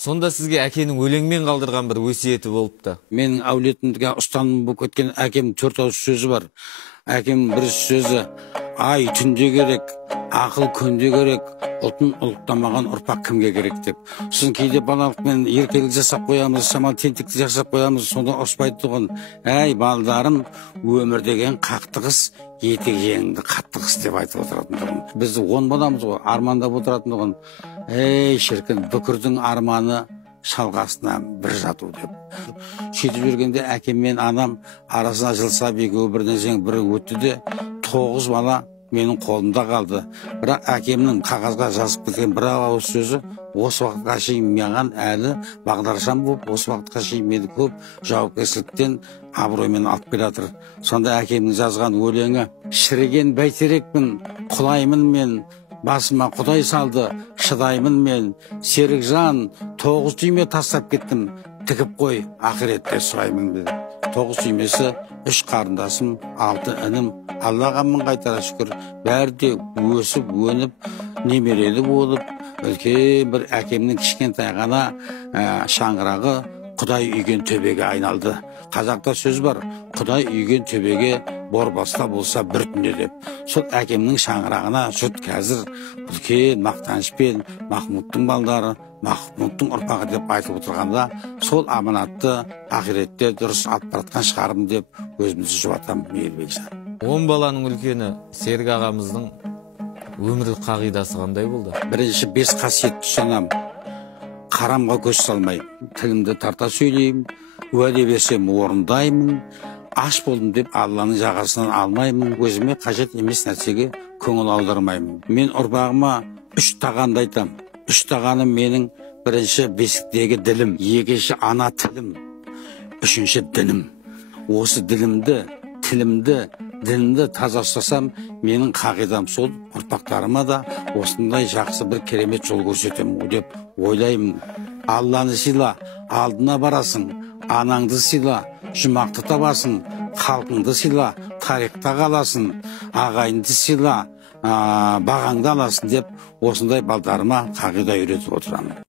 Сонда сізге әкенің өлеңмен қалдырған бір өсиеті болыпты. Менің әулетімдіге ұстаным болып кеткен әкем 4 ауыз сөзі бар. Әкем бір сөзі: ай түнде керек, ақыл күнде керек, ұлтын ұлықтамаған ұрпақ кімге керек деп. Сосын кейде балалықпен еркелік жасап қоямыз, шамал тентектік жасап қоямыз. Сонда ұрыспайды тұғын: әй балдарым, өмір деген қақтығыс, етек жеңіңді қаттығыс деп айтып отыратын тұғын. Біз 10 баламыз ғой, армандап отыратын тұғын: ей шіркін, бүкірдің арманы шалғасына бір жату деп. Сөйтіп жүргенде әкем мен анам арасына жылсап, екеуі бірден соң бірі өтті де 9 бала менің қолымда қалды. Бірақ әкемнің қағазға жазып кеткен бір ауыз сөзі осы уақытқа шейін маған әлі бағдаршам болып, осы уақытқа шейін мені көп жауапкершіліктен абыроймен алып келе жатыр. Сонда әкемнің жазған өлеңі: шіріген бәйтерекпін, құлаймын мен, басыма Құдай салды, шыдаймын мен, Серікжан 9 түйме тастап кеттім, тігіп қой, ақыретте сұраймын деді. 9 түймесі 3 қарындасым, 6 інім, Аллаға мың қайтара шүкір, бәрі де өсіп, өніп, немерелі болып, үлкен бір әкемнің кішкентай ғана шаңырағы Құдай үйген төбеге айналды. Қазақта сөз бар: Құдай үйген төбеге борбаста болса бір түнде деп. Сол әкемнің шаңырағына жұрт қазір үлкен мақтанышпен Махмудтың балдары, Махмудтың ұрпағы деп айтып отырғанда, сол аманатты ақиретте дұрыс алып баратқан шығарым деп өзімізді жұбатамын. Мейірбекжан. 10 баланың үлкені Серік ағамыздың өмірлік қағидасы қандай болды? Бірінші 5 қасиетті ұстанамын. Қарамға көз салмай, тілімді тарта сөйлеймін, уәде берсем орындаймын, аш болдым деп Алланың жағасынан алмаймын, өзіме қажет емес нәрсеге көңіл аудармаймын. Мен ұрпағыма 3 тағанды айтам. 3 тағаным менің: бірінші бесіктегі ділім, екінші ана тілім, үшінші дінім. Осы тілімді таза ұстасам, менің қағидам сол, ұрпақтарыма да осындай жақсы бір керемет жол көрсетемін деп ойлаймын. Алланы сыйла, алдына барасың, анаңды сыйла, жұмақты табасың, халқыңды сыйла, тарихта қаласың, ағайынды сыйла, бағаңды аласың деп осындай балдарыма қағида үйретіп отырамын.